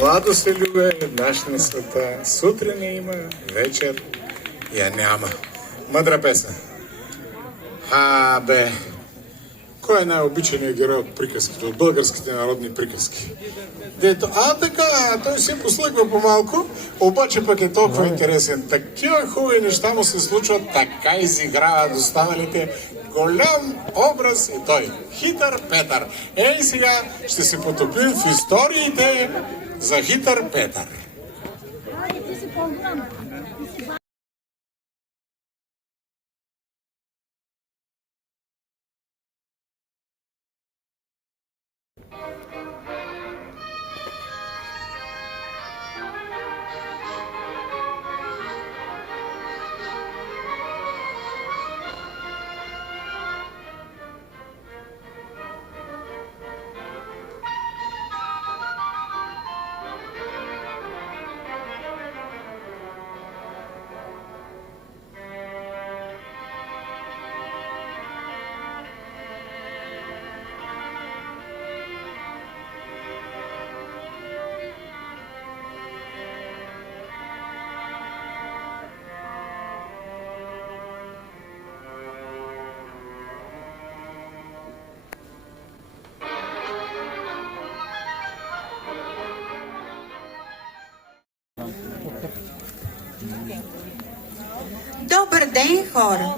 Младо се любе, наш на света, сутрин я има, вечер я няма. Мъдра песен. Бе, кой е най-обичаният герой от приказките, от българските народни приказки? Дето, така, той се послъгва по-малко, обаче пък е толкова интересен. Такива хубави неща му се случват, така изиграват останалите. Голям образ и той. Хитър Петър. Ей сега ще се потопим в историите за Хитър Петър. Добър ден, хора!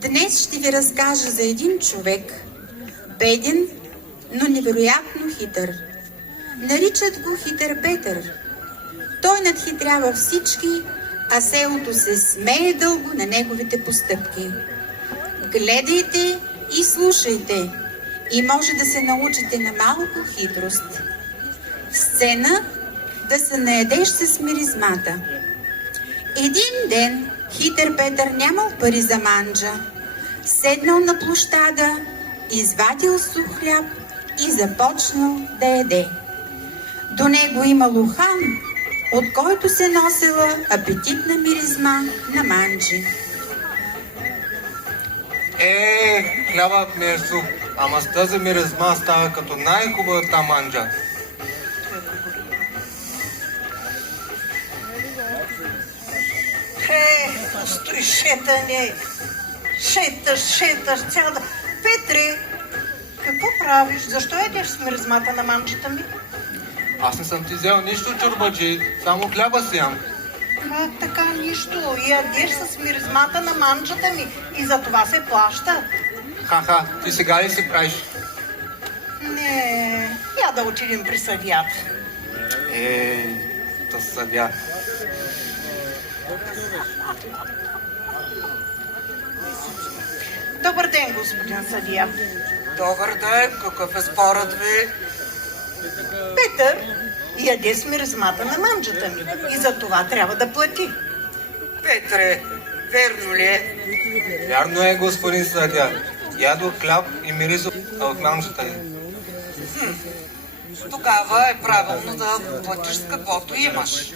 Днес ще ви разкажа за един човек, беден, но невероятно хитър. Наричат го Хитър Петър. Той надхитрява всички, а селото се смее дълго на неговите постъпки. Гледайте и слушайте и може да се научите на малко хитрост. Сцена да се наедеш с миризмата. Един ден Хитър Петър нямал пари за манджа. Седнал на площада, извадил сух хляб и започнал да яде. До него имало хан, от който се носела апетитна миризма на манджи. Хлябът ми е сух, ама с тази миризма става като най-хубавата манджа. Стой, шетане! Шеташ цял да... Петре, какво правиш? Защо ядеш с миризмата на манджата ми? Аз не съм ти взел нищо, чорбаджи, само хляба си ям. Как така нищо? Ядеш с миризмата на манджата ми и за това се плаща? Ха-ха, ти сега ли се правиш? Не, я да отидем при съдията. То съдя. Добър ден, господин съдия. Добър ден, какъв е спорът ви? Петър яде с миризмата на манджата ми и за това трябва да плати. Петре, верно ли е? Вярно е, господин съдя. Ядох хляб и миризо от манджата й. Тогава е правилно да платиш с каквото имаш.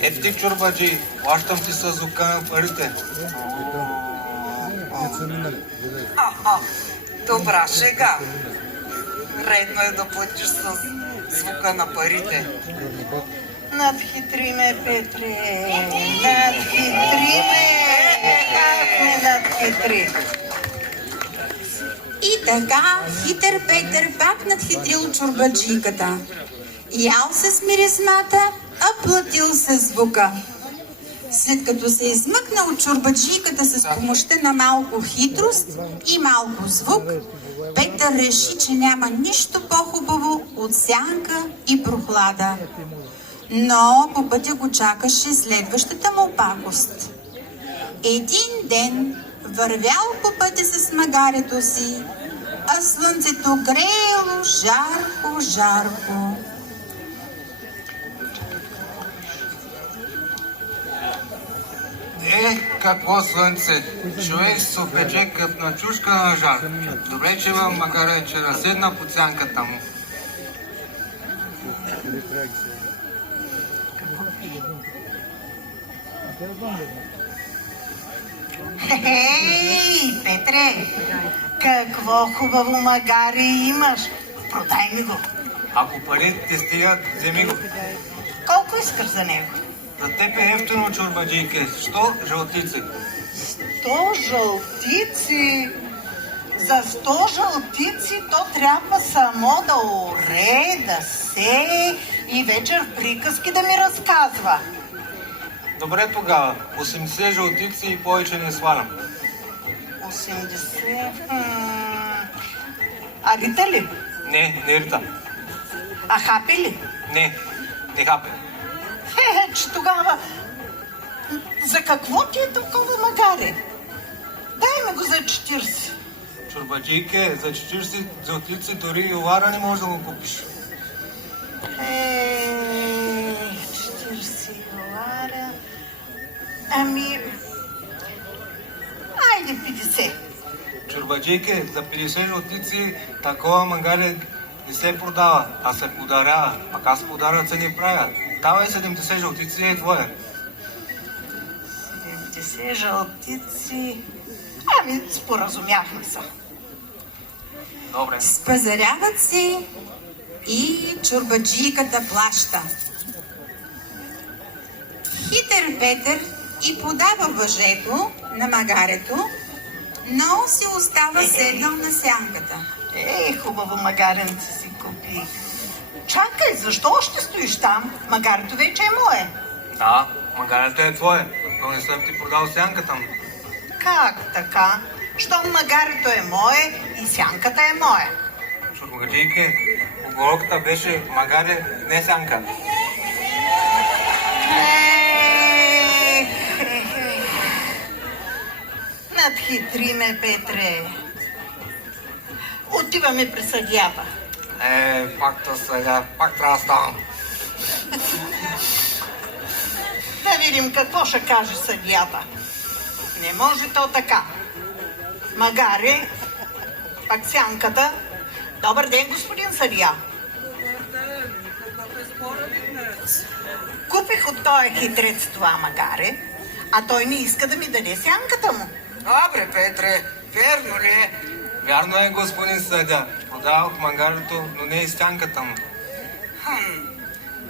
Ето ти, чорбаджи, плащам ти с звука на парите. Добра шега. Редно е да платиш с звука на парите. Надхитри ме, Петре, надхитри ме, как ме надхитри. И така Хитър Петър пак надхитрил чорбаджийката. Ял се с миризмата, а платил с звука. След като се измъкнал чорбаджийката с помощта на малко хитрост и малко звук, Петър реши, че няма нищо по-хубаво от сянка и прохлада. Но по пътя го чакаше следващата му пакост. Един ден вървял по пътя с магарето си, а слънцето греело жарко. Какво слънце! Човек се опече като на чушка на жар. Добре, че във магара, че разседна под сянката му. Хей, Петре, какво хубаво магаре имаш. Продай ми го. Ако парите ти стигат, вземи го. Колко искаш за него? За теб е ефтино, чорбаджийке. Що жълтици? 100 жълтици. За 100 жълтици то трябва само да оре, да сее и вечер в приказки да ми разказва. Добре тогава. 80 жълтици и повече не свалям. 80... А рита ли? Не рита. А хапи ли? Не хапе. Че тогава... За какво ти е такова магаре? Дай ми го за 40. Чорбаджийке, за 40 жълтици дори и овара не можеш да го купиш. 40 лара... Ами... Айде 50. Чорбаджийке, за 50 жълтици такова магаре не се продава, а се подарява. Пък аз подаръци не правя. Давай 70 жълтици и е твоя. 70 жълтици... Ами, споразумяхме се. Добре. Спазаряват се и чорбаджийката плаща. Хитър Петър и подава въжето на магарето, но си остава седнал на сянката. Хубаво магаренце си купи. Чакай, защо още стоиш там? Магарето вече е мое. Да, магарето е твое, но не съм ти продал сянката му. Как така? Щом магарето е мое и сянката е моя. Чурбаджийке, оговорката беше магаре, не сянка. Надхитри ме, Петре. Отиваме при съдията. Пак то сега, пак трябва да ставам. Да видим какво ще каже съдията. Не може то така. Магаре, пак сянката. Добър ден, господин съдия. Купих от този хитрец това магаре, а той не иска да ми даде сянката му. Добре, Петре, верно ли е? Вярно е, господин съдя. Продавах магарето, но не и стянката му.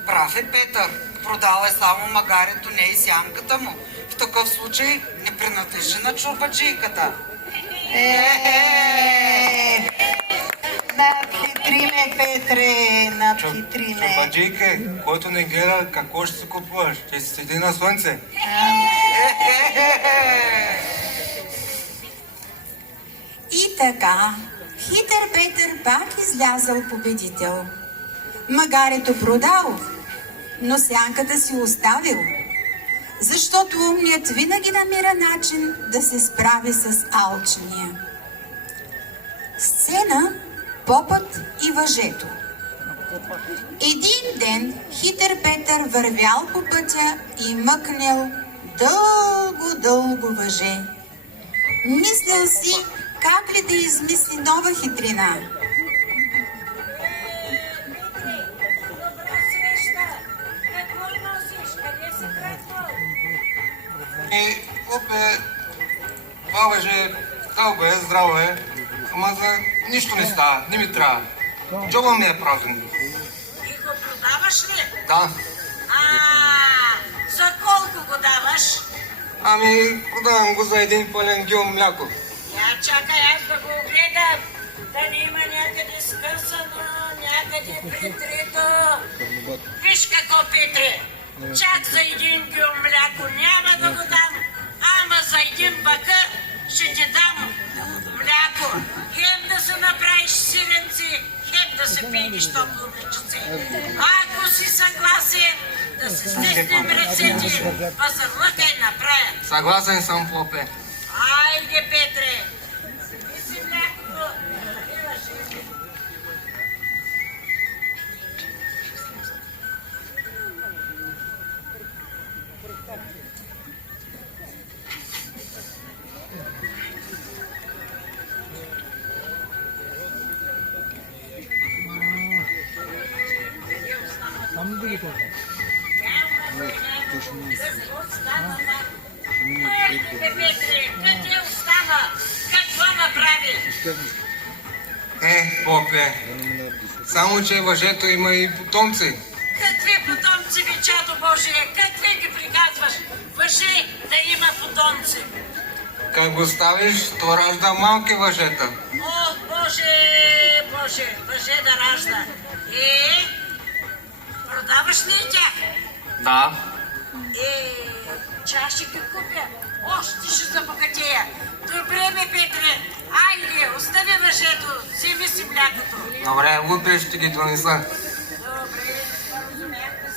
Прав е Петър. Продал е само магарето, не и сянката му. В такъв случай не принадлежи на чорбаджийката. Надхитри ме, Петре, надхитри ме. Чурбаджийке, който не гледа какво ще си купуваш, ще си седи на слънце. И така, хитър Петър пак излязъл победител. Магарето продал, но сянката си оставил, защото умният винаги намира начин да се справи с алчния. Сцена Попът и въжето. Един ден хитър Петър вървял по пътя и мъкнел дълго въже. Мислил си как ли да измисли нова хитрина. И опе, това въже, дълго е, здраво е, ама за нищо не става, не ми трябва. Джоба ми е празен. Ти го продаваш ли? Да, За колко го даваш? ами продавам го за един пълен гил мляко. Я чакай аз да го огледам. Дали има някъде скъсано, някъде притрито. Виж какво, Петре, чак за един гил мляко няма да го дам, ама за един бакър ще ти дам мляко. Хем да се направиш сиренци, хем да се пиеш топло млечице. Ако си съгласен, да се стиснем ръцете, пазарлъкай направят. Съгласен съм, попе. Айде, Петре, ви си млякото, имаш. Петре, къде остана? Какво направи? Попе, само че въжето има и потомци. Какви потомци, ви чадо Божие? Какви ги приказваш? Въжи да има потомци. Как го ставиш, то ражда малки въжета. О, Боже, въже да ражда. Продаваш ли и тях? Да. Чак ще ги купя. Още ще забогатея. Добре, бе, Петре. Айде, остави въжето. Вземи си млякото. Добре, утре ще ги донеса. Добре, споразумяхме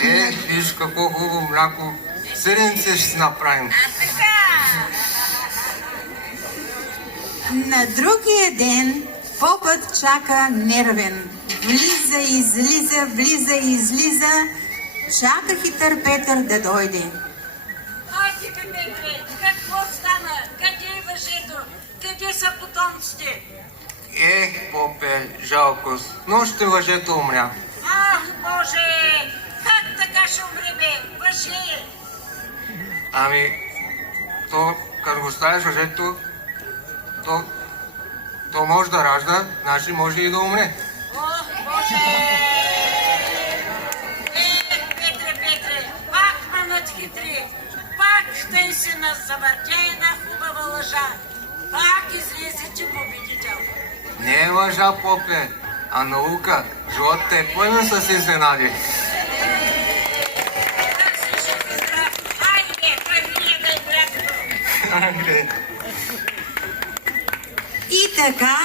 се. Виж какво хубаво мляко. Сиренце ще си направим. Така. На другия ден попът чака нервен. Влиза и излиза, влиза и излиза. Чака хитър Петър да дойде. Айде, бе, Петре, какво стана? Къде е въжето? Къде са потомците? Попе, жалко. Но ще въжето умря. Ах, Боже! Как така ще умре, бе? Въже! Ами, то, като го ставиш въжето, то може да ражда, значи може и да умре. Ох, Боже! Петре, пак ме надхитри. Пак тъй си нас завъртя една хубава лъжа. Пак излезе ти победител. Не е лъжа, попе, а наука. Животът е пълен с изненади. Айде, правилия да е млякото. И така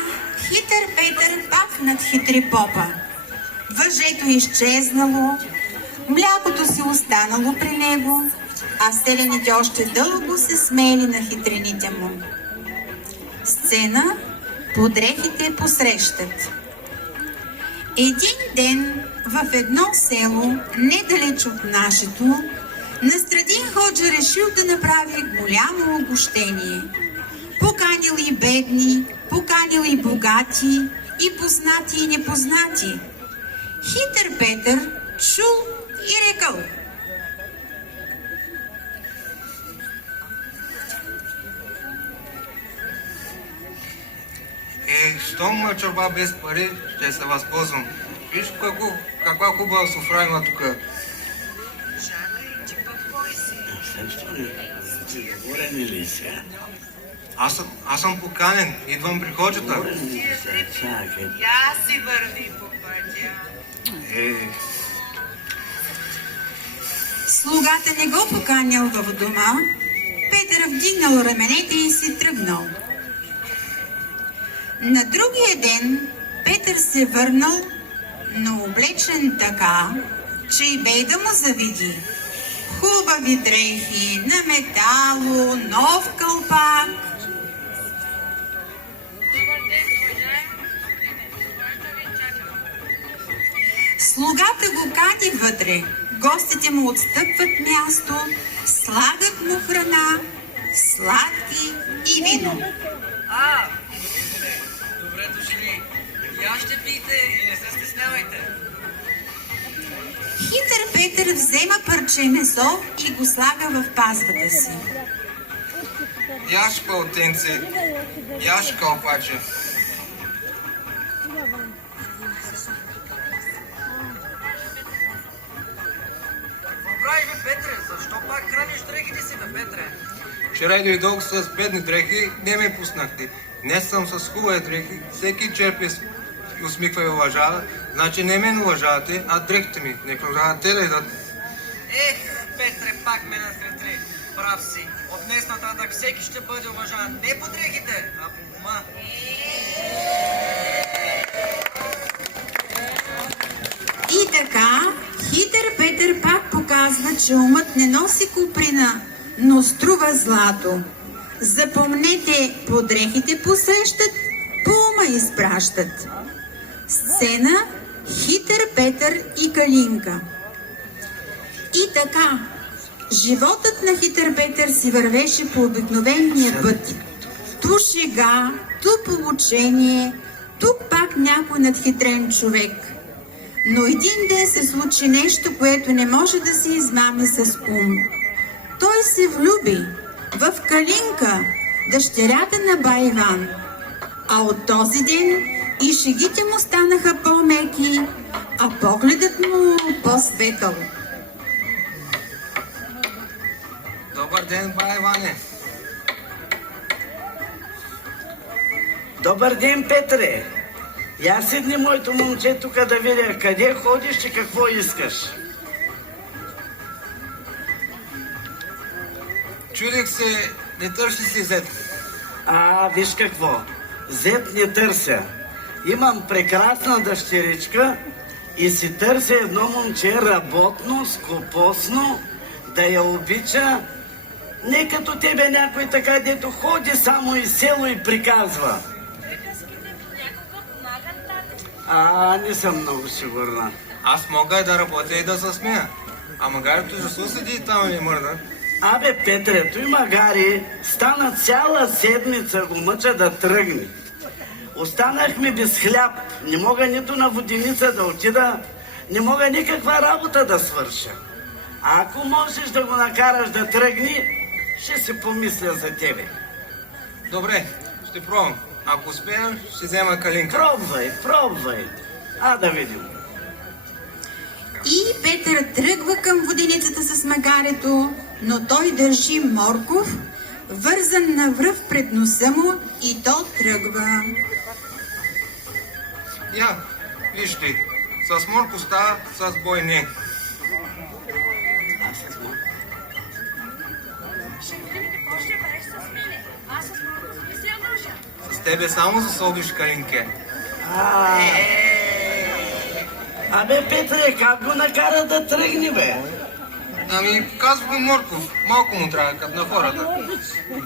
хитър Петър пак надхитри попа. Въжето изчезнало, млякото си останало при него, а селяните още дълго се смели на хитрините му. Сцена: подрехите посрещат. Един ден в едно село, недалеч от нашето, Настрадин Ходжа решил да направи голямо огощение. Поканил и бедни, поканил и богати, и познати и непознати. Хитър Петър чул и рекал: Щом ма чорба без пари, ще се възползвам. Виж каква хубава софра има тук. Говорени ли сега? Аз съм поканен, идвам при ходжата. Чакай. Я си върви по пътя. Слугата не го поканял в дома, Петър вдигнал раменете и си тръгнал. На другия ден Петър се върнал, но облечен така, че и бей да му завиди. Хубави дрехи, на метало, нов кълпак. Слугата го кани вътре, гостите му отстъпват място, слагат му храна, сладки и вино. Добре дошли. Я ще пийте и не се стеснявайте. Хитър Петър взема парче месо и го слага в пазвата си. Яш пълтенце, яш кълпаче. Прави, бе, Петре, защо пак храниш дрехите си, бе, Петре? Вчера дойдох с бедни дрехи, не ме пуснахте. Днес съм с хубави дрехи, всеки черпи усмихва и уважава, значи не мен уважавате, а дрехите ми. Нека уважават те да идат. Петре, пак ме насретри. Прав си. От днес нататък всеки ще бъде уважаван не по дрехите, а по ума. И така, хитър Петър пак показва, че умът не носи куприна, но струва злато. Запомнете, подрехите посрещат, по ума изпращат. Сцена: хитър Петър и Калинка. И така, животът на хитър Петър си вървеше по обикновения път. Ту шега, ту получение, тук пак някой надхитрен човек. Но един ден се случи нещо, което не може да се измами с ум. Той се влюби в Калинка, дъщерята на бай Иван. А от този ден и шегите му станаха по-меки, а погледът му по-светъл. Добър ден, бай Иване. Добър ден, Петре. Я седни, моето момче, тук да видя къде ходиш и какво искаш. Чудих се, не търси си зет. Виж какво. Зет не търся. Имам прекрасна дъщеричка и си търся едно момче работно, скопосно, да я обича. Не като тебе някой така, дето ходи само из село и приказва. Не съм много сигурна. Аз мога да работя и да се смея. А магарито защо седи и там не мърда? Петре, той магари стана цяла седмица го мъча да тръгне. Останахме без хляб. Не мога нито на воденица да отида, не мога никаква работа да свърша. Ако можеш да го накараш да тръгне, ще си помисля за тебе. Добре, ще пробвам. Ако успея, ще взема Калинка. Пробвай. Да видим. И Петър тръгва към воденицата с магарето, но той държи морков, вързан навръв пред носа му, и то тръгва. Я, вижте, с морко става, с бой не. С тебе само с обиш Калинке. Абе, Петре, как го накара да тръгне, бе? Ами, казва го Морков, малко му трябва като на хората.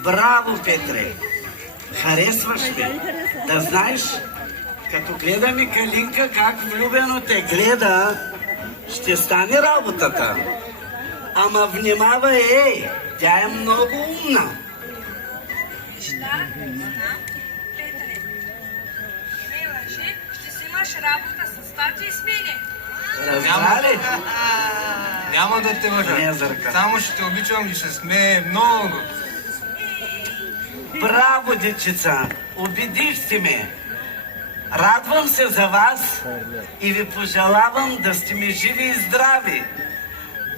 Браво, Петре! Харесваш ме. Да знаеш, като гледаме Калинка как влюбено те гледа, ще стане работата. Ама внимавай, тя е много умна. Петре, не лъжи, ще си имаш работа с тати и с мене. Разбра ли? Няма да те Не, лъжа. Зарка. Само ще те обичам и ще смее много. Браво, дечица! Убедихте ме! Радвам се за вас и ви пожелавам да сте ми живи и здрави.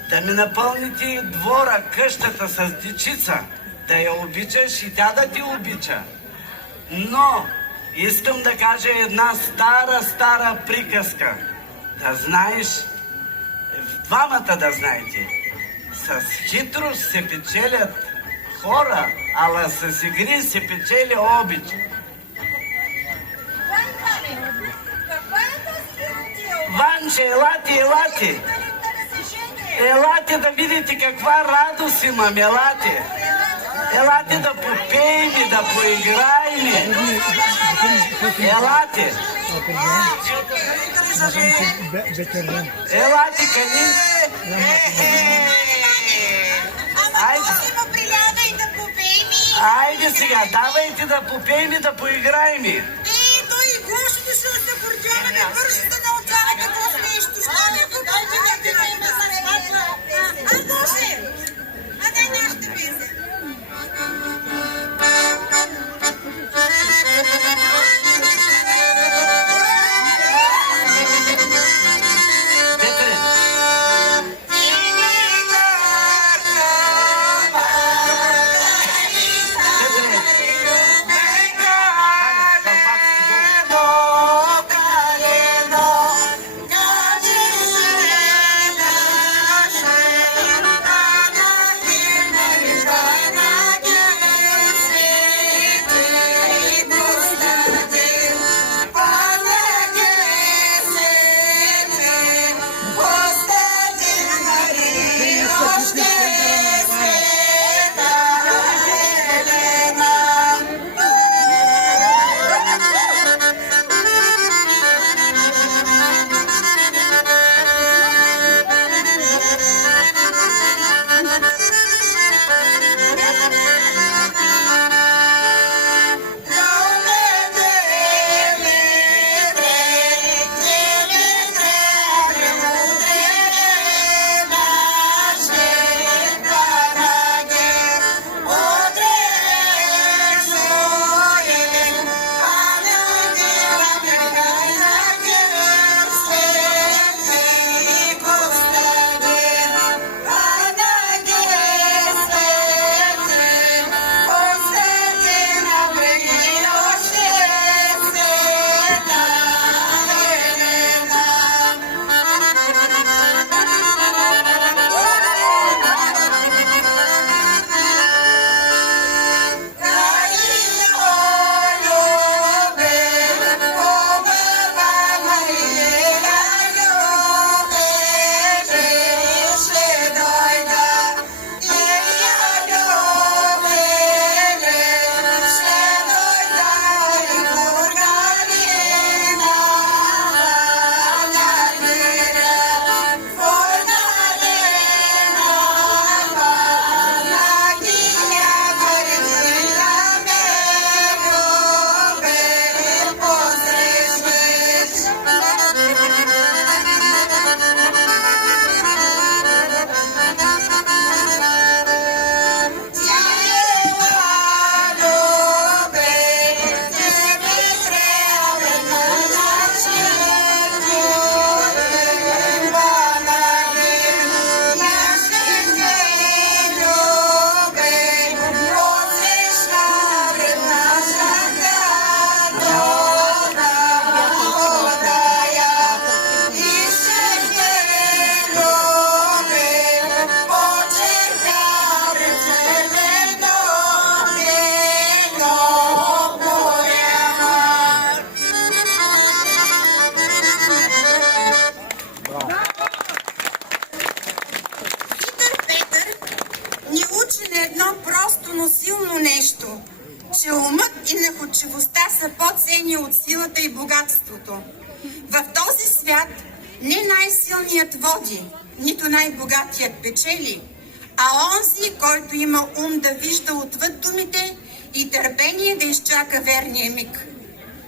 Да ми напълните двора, къщата с дечица, да я обичаш и тя да ти обича. Но искам да кажа една стара приказка. Да знаеш, двамата да знаете, с хитрост се печелят хора, ала с игри се печели обич. Ванче, елате! Елате да видите каква радост имам, елате! Елате да попеем и да поиграем! Елате! Елате, Калин! Айде сега, давайте да попеем и да поиграем! едно просто, но силно нещо, че умът и находчивостта са по-ценни от силата и богатството. В този свят не най-силният води, нито най-богатият печели, а онзи, който има ум да вижда отвъд думите и търпение да изчака верния миг.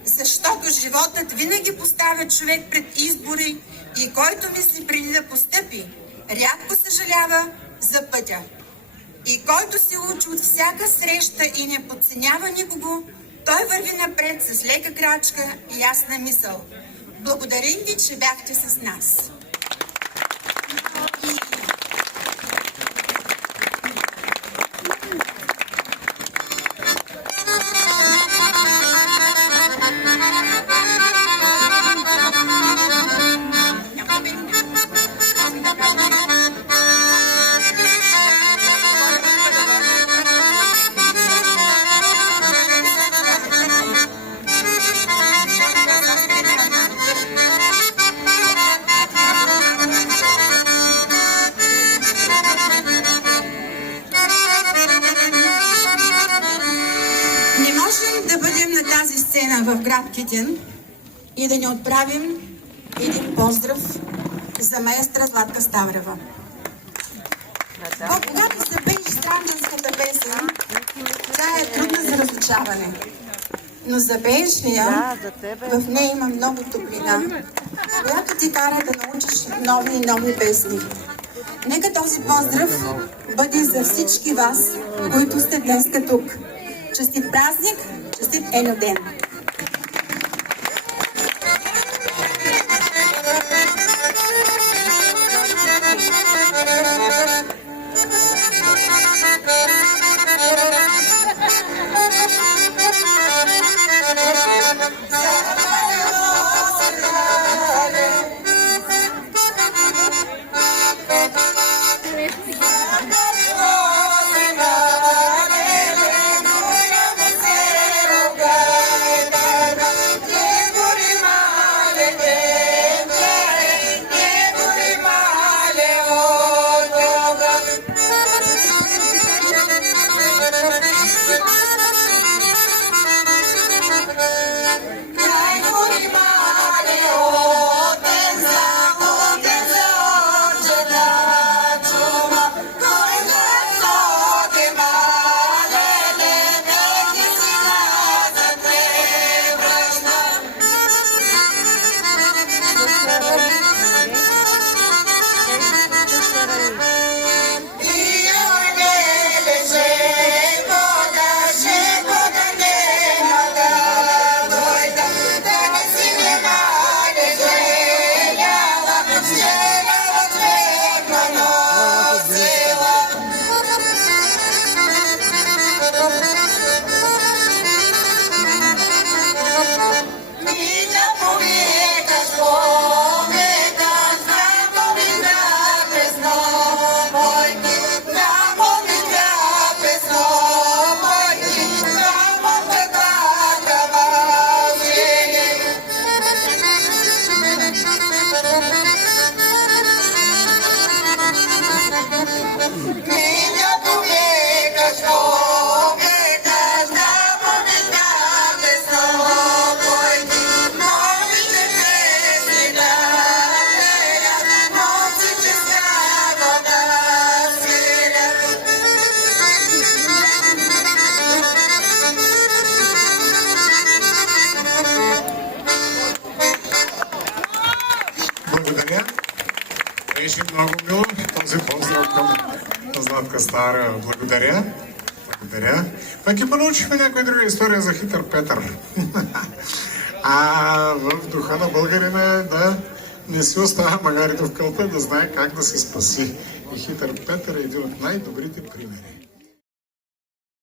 Защото животът винаги поставя човек пред избори и който мисли преди да постъпи, рядко съжалява за пътя. И който се учи от всяка среща и не подценява никого, той върви напред с лека крачка и ясна мисъл. Благодарим ви, че бяхте с нас. Не можем да бъдем на тази сцена в град Китин и да не отправим един поздрав за маестра Златка Ставрева. Когато се пее странджанската песен, тя е трудна за разучаване. Но запееш ли я, в нея има много топлина, която ти кара да научиш нови и нови песни. Нека този поздрав бъде за всички вас, които сте днес тук. Честит празник, честит Еньо ден! Благодаря. Беше много мило този поздрав към Златка Стара. Благодаря. Благодаря. Пък и понаучихме някоя друга история за хитър Петър. А в духа на българина е да не си остава магарито в кълта, да знае как да се спаси. И хитър Петър е един от най-добрите примери.